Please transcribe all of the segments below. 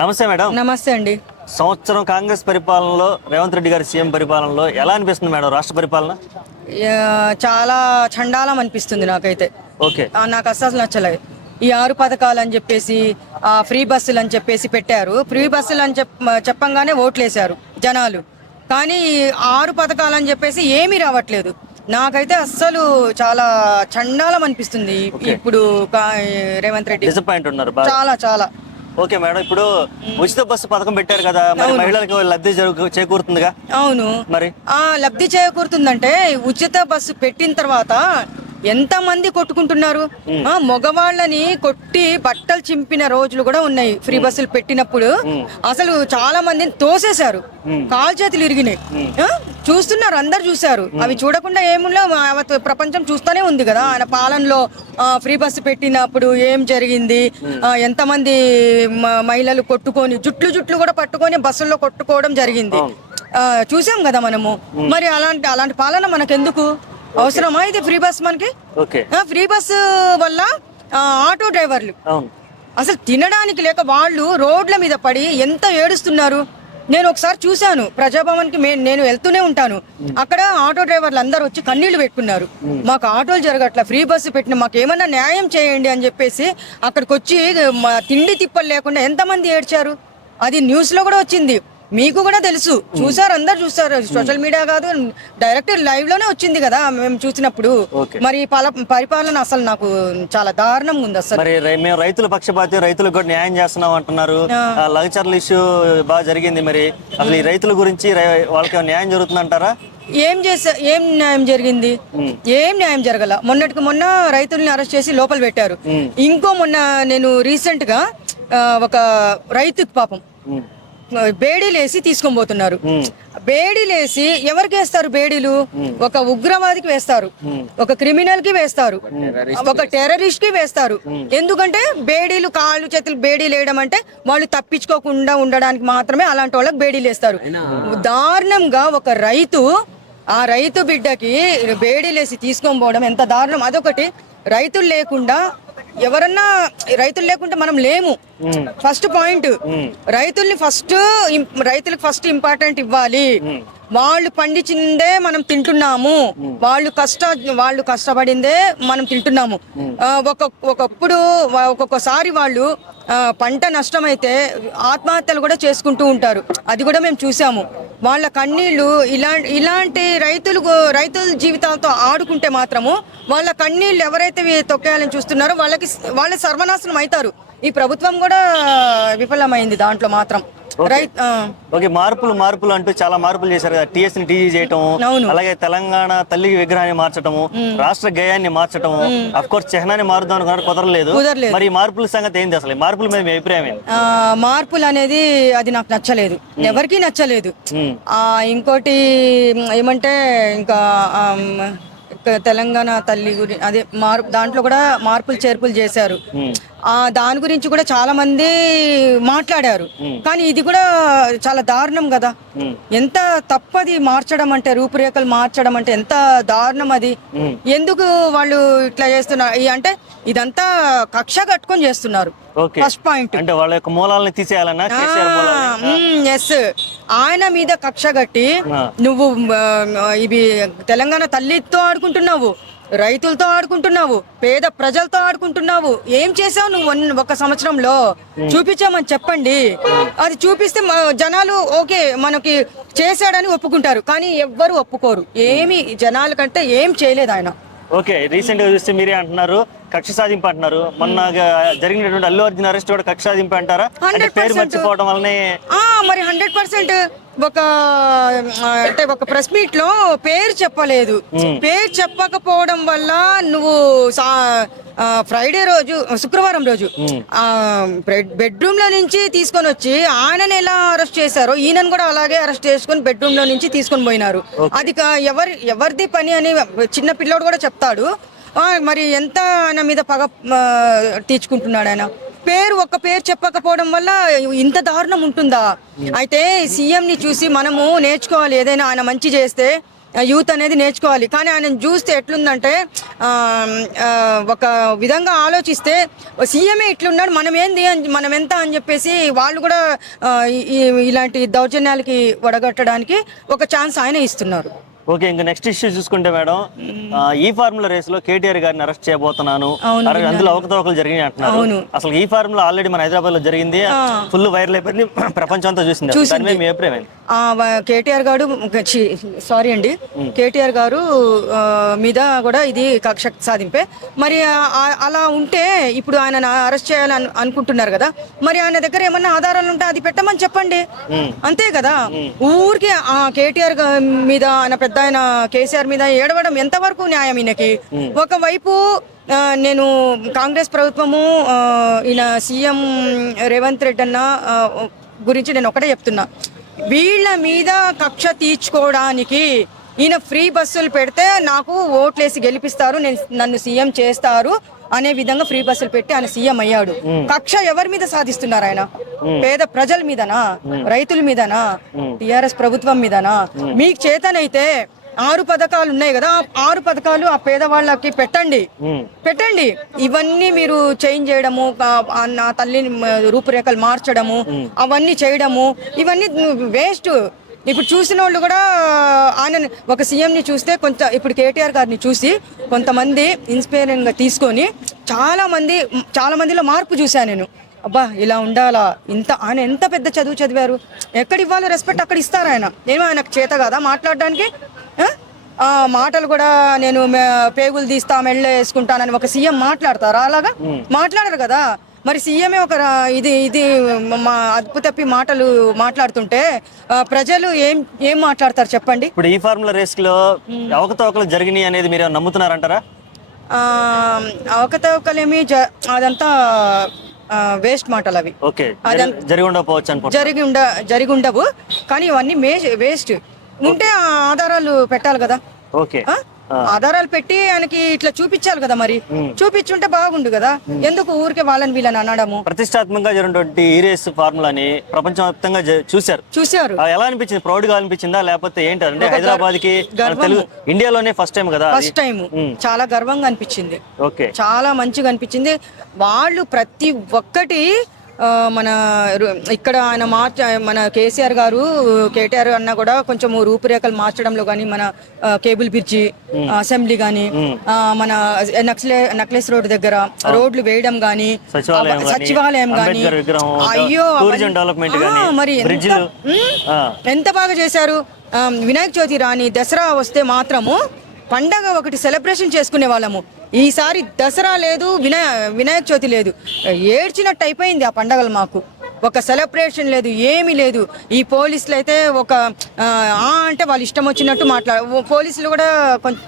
నమస్తే మేడం. నమస్తే అండి. సంవత్సరం కాంగ్రెస్ పరిపాలనలో రేవంత్ రెడ్డి గారి సీఎం పరిపాలనలో ఎలా అనిపిస్తుంది మేడం రాష్ట్ర పరిపాలన? చాలా చండాలం అనిపిస్తుంది నాకైతే. ఓకే. నాకు అస్సలు నచ్చలేదు. ఈ 6 పథకాలు అని చెప్పేసి ఫ్రీ బస్సులు అని చెప్పేసి పెట్టారు. ఫ్రీ బస్సులు అని చెప్పంగానే ఓట్లేశారు జనాలు. కానీ 6 పథకాలు అని చెప్పేసి ఏమీ రావట్లేదు. నాకైతే అస్సలు చాలా చండాలం అనిపిస్తుంది ఇప్పుడు రేవంత్ రెడ్డి. డిసప్పాయింట్ ఉన్నారు చాలా చాలా. ఓకే మేడం, ఇప్పుడు ఉచిత బస్సు పథకం పెట్టారు కదా, మరి మహిళలకు లబ్ధి చేకూరుతుందిగా? అవును, మరి లబ్ధి చేకూరుతుందంటే ఉచిత బస్సు పెట్టిన తర్వాత ఎంత మంది కొట్టుకుంటున్నారు. మగవాళ్ళని కొట్టి బట్టలు చింపిన రోజులు కూడా ఉన్నాయి. ఫ్రీ బస్సులు పెట్టినప్పుడు అసలు చాలా మందిని తోసేశారు, కాలు చేతులు ఇరిగినాయి. చూస్తున్నారు, అందరు చూశారు. అవి చూడకుండా ఏముండో ప్రపంచం చూస్తూనే ఉంది కదా. ఆయన పాలనలో ఫ్రీ బస్సు పెట్టినప్పుడు ఏం జరిగింది, ఎంతమంది మహిళలు కొట్టుకొని జుట్లు కూడా పట్టుకొని బస్సుల్లో కొట్టుకోవడం జరిగింది, చూసాం కదా మనము. మరి అలాంటి పాలన మనకెందుకు అవసరమా? ఇది ఫ్రీ బస్ మనకి. ఫ్రీ బస్ వల్ల ఆటో డ్రైవర్లు అసలు తినడానికి లేక వాళ్ళు రోడ్ల మీద పడి ఎంత ఏడుస్తున్నారు. నేను ఒకసారి చూశాను ప్రజాభవన్కి, నేను వెళ్తూనే ఉంటాను. అక్కడ ఆటో డ్రైవర్లు అందరూ వచ్చి కన్నీళ్లు పెట్టుకున్నారు. మాకు ఆటోలు జరగట్లా, ఫ్రీ బస్సు పెట్టిన మాకు ఏమన్నా న్యాయం చేయండి అని చెప్పేసి అక్కడికి వచ్చి తిండి తిప్పలు లేకుండా ఎంతమంది ఏడ్చారు. అది న్యూస్ లో కూడా వచ్చింది, మీకు కూడా తెలుసు, చూసారు, అందరు చూసారు. సోషల్ మీడియా కాదు, డైరెక్ట్ లైవ్ లోనే వచ్చింది కదా మేము చూసినప్పుడు. మరి పరిపాలన అసలు నాకు చాలా దారుణంగా ఉంది అసలు. మరి మేము రైతుల పక్షపాతి, రైతులకు కూడా న్యాయం చేస్తున్నాం అంటున్నారు. లగచర్ల ఇష్యూ బాగా జరిగింది. మరి అసలు ఈ రైతుల గురించి వాళ్ళకి న్యాయం జరుగుతుంది అంటారా? ఏం న్యాయం జరిగింది? ఏం న్యాయం జరగల. మొన్నటికి మొన్న రైతుల్ని అరెస్ట్ చేసి లోపల పెట్టారు. ఇంకో మొన్న నేను రీసెంట్ గా ఒక రైతుకి పాపం బేడీలేసి తీసుకొని పోతున్నారు. బేడీలేసి ఎవరికి వేస్తారు? బేడీలు ఒక ఉగ్రవాదికి వేస్తారు, ఒక క్రిమినల్ కి వేస్తారు, ఒక టెర్రరిస్ట్ కి వేస్తారు. ఎందుకంటే బేడీలు, కాళ్ళు చేతులు బేడీలు వేయడం అంటే వాళ్ళు తప్పించుకోకుండా ఉండడానికి మాత్రమే అలాంటి వాళ్ళకి బేడీలు వేస్తారు. దారుణంగా ఒక రైతు, ఆ రైతు బిడ్డకి బేడీలేసి తీసుకొని పోవడం ఎంత దారుణం. అదొకటి. రైతులు లేకుండా ఎవరన్నా, రైతులు లేకుంటే మనం లేము. ఫస్ట్ పాయింట్, రైతులకు ఫస్ట్ ఇంపార్టెంట్ ఇవ్వాలి. వాళ్ళు పండించిందే మనం తింటున్నాము, వాళ్ళు కష్టపడిందే మనం తింటున్నాము. ఒక్కొక్కసారి వాళ్ళు పంట నష్టమైతే ఆత్మహత్యలు కూడా చేసుకుంటూ ఉంటారు. అది కూడా మేము చూసాము. వాళ్ళ కన్నీళ్లు ఇలాంటి రైతుల జీవితాలతో ఆడుకుంటే మాత్రము వాళ్ళ కన్నీళ్లు ఎవరైతే తొక్కేయాలని చూస్తున్నారో వాళ్ళ సర్వనాశనం అవుతారు. ఈ ప్రభుత్వం కూడా విఫలమైంది దాంట్లో మాత్రం. మార్పులు అంటూ చాలా మార్పులు చేశారు కదా. టీఎస్ ని టీజీ చేయటం, అలాగే తెలంగాణ తల్లి విగ్రహాన్ని మార్చటము, రాష్ట్ర గేయాన్ని మార్చటము, అఫ్ కోర్స్ చిహ్నాన్ని మారుదాం అనుకున్నారు, కుదరలేదు. మరి ఈ మార్పుల సంగతి ఏంది? అసలు మార్పుల మీద మీ అభిప్రాయం ఏంటి? మార్పులు అనేది అది నాకు నచ్చలేదు, ఎవరికీ నచ్చలేదు. ఇంకోటి ఏమంటే, ఇంకా తెలంగాణ తల్లి గురించి అదే దాంట్లో కూడా మార్పులు చేర్పులు చేశారు. దాని గురించి కూడా చాలా మంది మాట్లాడారు. కానీ ఇది కూడా చాలా దారుణం కదా. ఎంత తప్పది మార్చడం అంటే, రూపురేఖలు మార్చడం అంటే ఎంత దారుణం అది. ఎందుకు వాళ్ళు ఇట్లా చేస్తున్నారు అంటే ఇదంతా కక్ష కట్టుకొని చేస్తున్నారు. ఫస్ట్ పాయింట్ అంటే వాళ్ళ యొక్క మూలాలను తీసేయాలన్నా. ఎస్, ఆయన మీద కక్ష కట్టి నువ్వు ఇవి తెలంగాణ తల్లితో ఆడుకుంటున్నావు, రైతులతో ఆడుకుంటున్నావు, పేద ప్రజలతో ఆడుకుంటున్నావు. ఏం చేసావు నువ్వు ఒక సంవత్సరంలో? చూపించామని చెప్పండి. అది చూపిస్తే జనాలు ఓకే మనకి చేశాడని ఒప్పుకుంటారు. కానీ ఎవ్వరు ఒప్పుకోరు. ఏమి జనాల కంటే ఏం చేయలేదు ఆయన. ఓకే, రీసెంట్ గా చూస్తే మీరే అంటున్నారు కక్ష సాధింపు అంటున్నారు. మొన్న జరిగినటువంటి అల్లు అర్జున్ అరెస్ట్ కూడా కక్ష సాధింపు అంటారా? పేరు మర్చిపోవడం వల్లనే. మరి 100% ఒక ప్రెస్ మీట్ లో పేరు చెప్పలేదు. పేరు చెప్పకపోవడం వల్ల నువ్వు శుక్రవారం రోజు బెడ్రూమ్ లో నుంచి తీసుకొని వచ్చి ఆయనను ఎలా అరెస్ట్ చేశారో ఈయనను కూడా అలాగే అరెస్ట్ చేసుకుని బెడ్రూమ్ లో నుంచి తీసుకొని పోయినారు. అది ఎవరిది పని అని చిన్న పిల్లోడు కూడా చెప్తాడు. మరి ఎంత ఆయన మీద పగ తీర్చుకుంటున్నాడు ఆయన. ఒక్క పేరు చెప్పకపోవడం వల్ల ఇంత దారుణం ఉంటుందా? అయితే సీఎం ని చూసి మనము నేర్చుకోవాలి. ఏదైనా ఆయన మంచి చేస్తే యూత్ అనేది నేర్చుకోవాలి. కానీ ఆయన చూస్తే ఎట్లుందంటే ఒక విధంగా ఆలోచిస్తే సీఎంఏ ఇట్లున్నాడు, మనం ఎంత అని చెప్పేసి వాళ్ళు కూడా ఇలాంటి దౌర్జన్యాలకి వడగట్టడానికి ఒక ఛాన్స్ ఆయన ఇస్తున్నారు. ఓకే, ఇంకా నెక్స్ట్ ఇష్యూ చూసుకుంటే మేడం, ఈ ఫార్ములా రేస్ లో కేటీఆర్ గారిని అరెస్ట్ చేయబోతున్నాను, అందులో అవకతవకలు జరిగినాయి అంటున్నారు. అసలు ఈ ఫార్ములా ఆల్రెడీ మన హైదరాబాద్ లో జరిగింది, ఫుల్ వైరల్ అయిపోయింది, ప్రపంచం అంతా చూసింది. మీ అభిప్రాయం? కేటీఆర్ గారు సారీ అండి, కేటీఆర్ గారు మీద కూడా ఇది కక్ష సాధింపే. మరి అలా ఉంటే ఇప్పుడు ఆయన అరెస్ట్ చేయాలని అనుకుంటున్నారు కదా, మరి ఆయన దగ్గర ఏమన్నా ఆధారాలు ఉంటే అది పెట్టమని చెప్పండి, అంతే కదా. ఊరికి కేటీఆర్ మీద ఆయన పెద్ద ఆయన కేసీఆర్ మీద ఏడవడం ఎంతవరకు న్యాయం ఈయనకి? ఒకవైపు నేను కాంగ్రెస్ ప్రభుత్వము ఈయన సీఎం రేవంత్ రెడ్డి అన్న గురించి నేను ఒకటే చెప్తున్నా, వీళ్ళ మీద కక్ష తీర్చుకోవడానికి ఈయన ఫ్రీ బస్సులు పెడితే నాకు ఓట్లేసి గెలిపిస్తారు, నన్ను సీఎం చేస్తారు అనే విధంగా ఫ్రీ బస్సులు పెట్టి ఆయన సీఎం అయ్యాడు. కక్ష ఎవరి మీద సాధిస్తున్నారు ఆయన? పేద ప్రజల మీదనా, రైతుల మీదనా, టిఆర్ఎస్ ప్రభుత్వం మీదనా? మీకు చేతనైతే 6 పథకాలు ఉన్నాయి కదా, 6 పథకాలు ఆ పేదవాళ్ళకి పెట్టండి. ఇవన్నీ మీరు చేంజ్ చేయడము, నా తల్లిని రూపురేఖలు మార్చడము, అవన్నీ చేయడము, ఇవన్నీ వేస్ట్. ఇప్పుడు చూసిన వాళ్ళు కూడా ఆయన ఒక సీఎంని చూస్తే ఇప్పుడు కేటీఆర్ గారిని చూసి కొంతమంది ఇన్స్పైరింగ్ గా తీసుకొని చాలా మందిలో మార్పు చూశాను నేను. అబ్బా ఇలా ఉండాలా, ఆయన ఎంత పెద్ద చదువు చదివారు, ఎక్కడ ఇవ్వాలో రెస్పెక్ట్ అక్కడ ఇస్తారు. ఆయనకు చేత కదా మాట్లాడడానికి? మాటలు కూడా నేను పేగులు తీస్తా మెళ్ళ వేసుకుంటానని ఒక సీఎం మాట్లాడతారా? అలాగా మాట్లాడరు కదా. మరి సీఎంఏ ఒక ఇది మా అదుపు తప్పి మాటలు మాట్లాడుతుంటే ప్రజలు ఏం మాట్లాడతారు చెప్పండి? ఇప్పుడు ఈ ఫార్ములా రేస్ లో అవకతవకలు జరిగినాయి అనేది మీరు నమ్ముతున్నారంటారా? అవకతవకలేమి అదంతా వేస్ట్ మాటలు అవి. జరిగి ఉండవు, కానీ ఇవన్నీ వేస్ట్. ఉంటే ఆధారాలు పెట్టాలి కదా. ఆధారాలు పెట్టి ఆయనకి ఇట్లా చూపించాలి కదా, మరి చూపించుంటే బాగుండు కదా. ఎందుకు ఊరికే వాళ్ళని వీళ్ళని అనడము? ప్రతిష్టాత్మకంగా జరిగినటువంటి ఈ రేస్ ఫార్ములాని ప్రపంచవ్యాప్తంగా చూశారు. ఎలా అనిపించింది? ప్రౌడ్ గా అనిపించిందా లేకపోతే ఏంటి? అంటే హైదరాబాద్ కి ఇండియాలోనే ఫస్ట్ టైం కదా, ఫస్ట్ టైం. చాలా గర్వంగా అనిపించింది, చాలా మంచిగా అనిపించింది. వాళ్ళు ప్రతి ఒక్కటి మన ఇక్కడ ఆయన మన కేసీఆర్ గారు కేటీఆర్ అన్న కూడా కొంచెం రూపురేఖలు మార్చడంలో కానీ, మన కేబుల్ బ్రిడ్జి అసెంబ్లీ గానీ, మన నక్లెస్ రోడ్ దగ్గర రోడ్లు వేయడం గానీ, సచివాలయం గానీ, అయ్యో మరి ఎంత బాగా చేశారు. వినాయక చవితి రాని దసరా వస్తే మాత్రము పండగ ఒకటి సెలబ్రేషన్ చేసుకునే వాళ్ళము. ఈసారి దసరా లేదు, వినాయక చవితి లేదు, ఏడ్చినట్టు అయిపోయింది ఆ పండగలు. మాకు ఒక సెలబ్రేషన్ లేదు, ఏమీ లేదు. ఈ పోలీసులు అయితే అంటే వాళ్ళు ఇష్టం వచ్చినట్టు పోలీసులు కూడా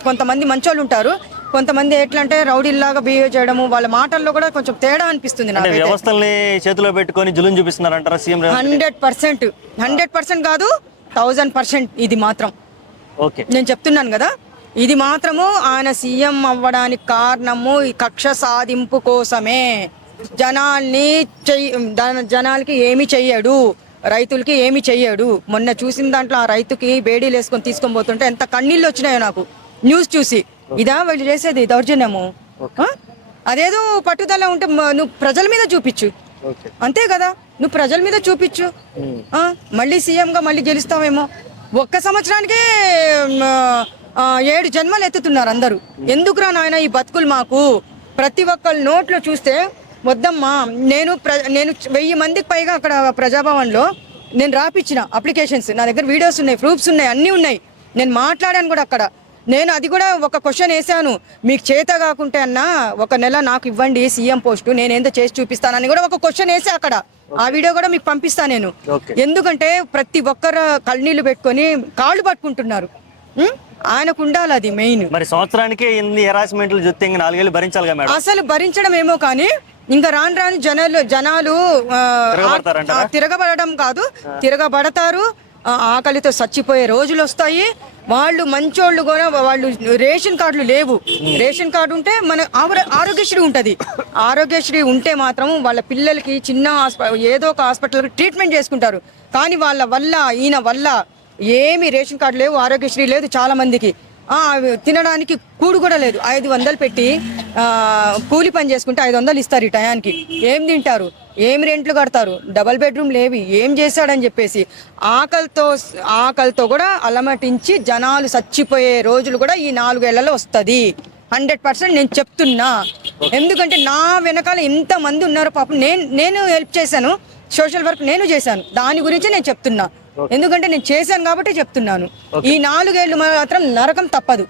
కొంతమంది మంచోళ్ళు ఉంటారు, కొంతమంది ఎట్లా అంటే రౌడీల్లాగా బిహేవ్ చేయడము, వాళ్ళ మాటల్లో కూడా కొంచెం తేడా అనిపిస్తుంది. వ్యవస్థల్ని చేతిలో పెట్టుకొని జులుం చూపిస్తున్నారంటారా సీఎం? 100% కాదు, 1000% ఇది మాత్రం నేను చెప్తున్నాను కదా. ఇది మాత్రము ఆయన సీఎం అవ్వడానికి కారణము ఈ కక్ష సాధింపు కోసమే. జనాలకి ఏమి చెయ్యడు, రైతులకి ఏమి చెయ్యడు. మొన్న చూసిన దాంట్లో ఆ రైతుకి బేడీలు వేసుకొని తీసుకొని పోతుంటే ఎంత కన్నీళ్ళు వచ్చినాయో నాకు న్యూస్ చూసి. ఇదా వీళ్ళు చేసేది దౌర్జన్యము? అదేదో పట్టుదల ఉంటే నువ్వు ప్రజల మీద చూపించు, అంతే కదా. నువ్వు ప్రజల మీద చూపించు, మళ్ళీ సీఎంగా మళ్ళీ గెలుస్తావేమో. ఒక్క సంవత్సరానికే 7 జన్మలు ఎత్తుతున్నారు అందరూ. ఎందుకురా నాయన ఈ బతుకులు మాకు? ప్రతి ఒక్కళ్ళ నోట్లో చూస్తే వద్దమ్మా. నేను 1000 మందికి పైగా అక్కడ ప్రజాభవన్లో నేను రాపిచ్చిన అప్లికేషన్స్, నా దగ్గర వీడియోస్ ఉన్నాయి, ప్రూఫ్స్ ఉన్నాయి, అన్నీ ఉన్నాయి. నేను మాట్లాడాను కూడా అక్కడ. నేను అది కూడా ఒక క్వశ్చన్ వేసాను, మీకు చేత కాకుంటే అన్నా 1 నెల నాకు ఇవ్వండి సీఎం పోస్టు, నేనేందో చేసి చూపిస్తానని కూడా ఒక క్వశ్చన్ వేసా అక్కడ. ఆ వీడియో కూడా మీకు పంపిస్తా నేను. ఎందుకంటే ప్రతి ఒక్కరు కళ్ళనీళ్ళు పెట్టుకొని కాళ్ళు పట్టుకుంటున్నారు. ఆయనకు ఉండాలి అది మెయిన్. మరి సంవత్సరానికి ఇన్ని హెరాస్మెంట్లు చూస్తే 4 ఏళ్ళు భరించాలి కదా మేడం? అసలు భరించడం ఏమో కానీ ఇంకా రాను జనాలు తిరగబడడం కాదు, తిరగబడతారు. ఆకలితో చచ్చిపోయే రోజులు వస్తాయి. వాళ్ళు మంచోళ్ళు కూడా, వాళ్ళు రేషన్ కార్డులు లేవు. రేషన్ కార్డు ఉంటే మన ఆరోగ్యశ్రీ ఉంటుంది. ఆరోగ్యశ్రీ ఉంటే మాత్రం వాళ్ళ పిల్లలకి చిన్న ఏదో ఒక హాస్పిటల్కి ట్రీట్మెంట్ చేసుకుంటారు. కానీ ఈయన వల్ల ఏమి రేషన్ కార్డు లేవు, ఆరోగ్యశ్రీ లేదు చాలా మందికి. తినడానికి కూడు కూడా లేదు. 500 పెట్టి కూలి పని చేసుకుంటే 500 ఇస్తారు ఈ టయానికి. ఏం తింటారు, ఏం రెంట్లు కడతారు, డబల్ బెడ్రూమ్ లేవి, ఏం చేశాడని చెప్పేసి ఆకలితో కూడా అలమటించి జనాలు చచ్చిపోయే రోజులు కూడా ఈ 4 ఏళ్లలో వస్తుంది. 100% నేను చెప్తున్నా. ఎందుకంటే నా వెనకాల ఇంతమంది ఉన్నారు పాపం. నేను హెల్ప్ చేశాను, సోషల్ వర్క్ నేను చేశాను, దాని గురించి నేను చెప్తున్నా. ఎందుకంటే నేను చేశాను కాబట్టి చెప్తున్నాను. ఈ 4 ఏళ్ళు మాత్రం నరకం తప్పదు.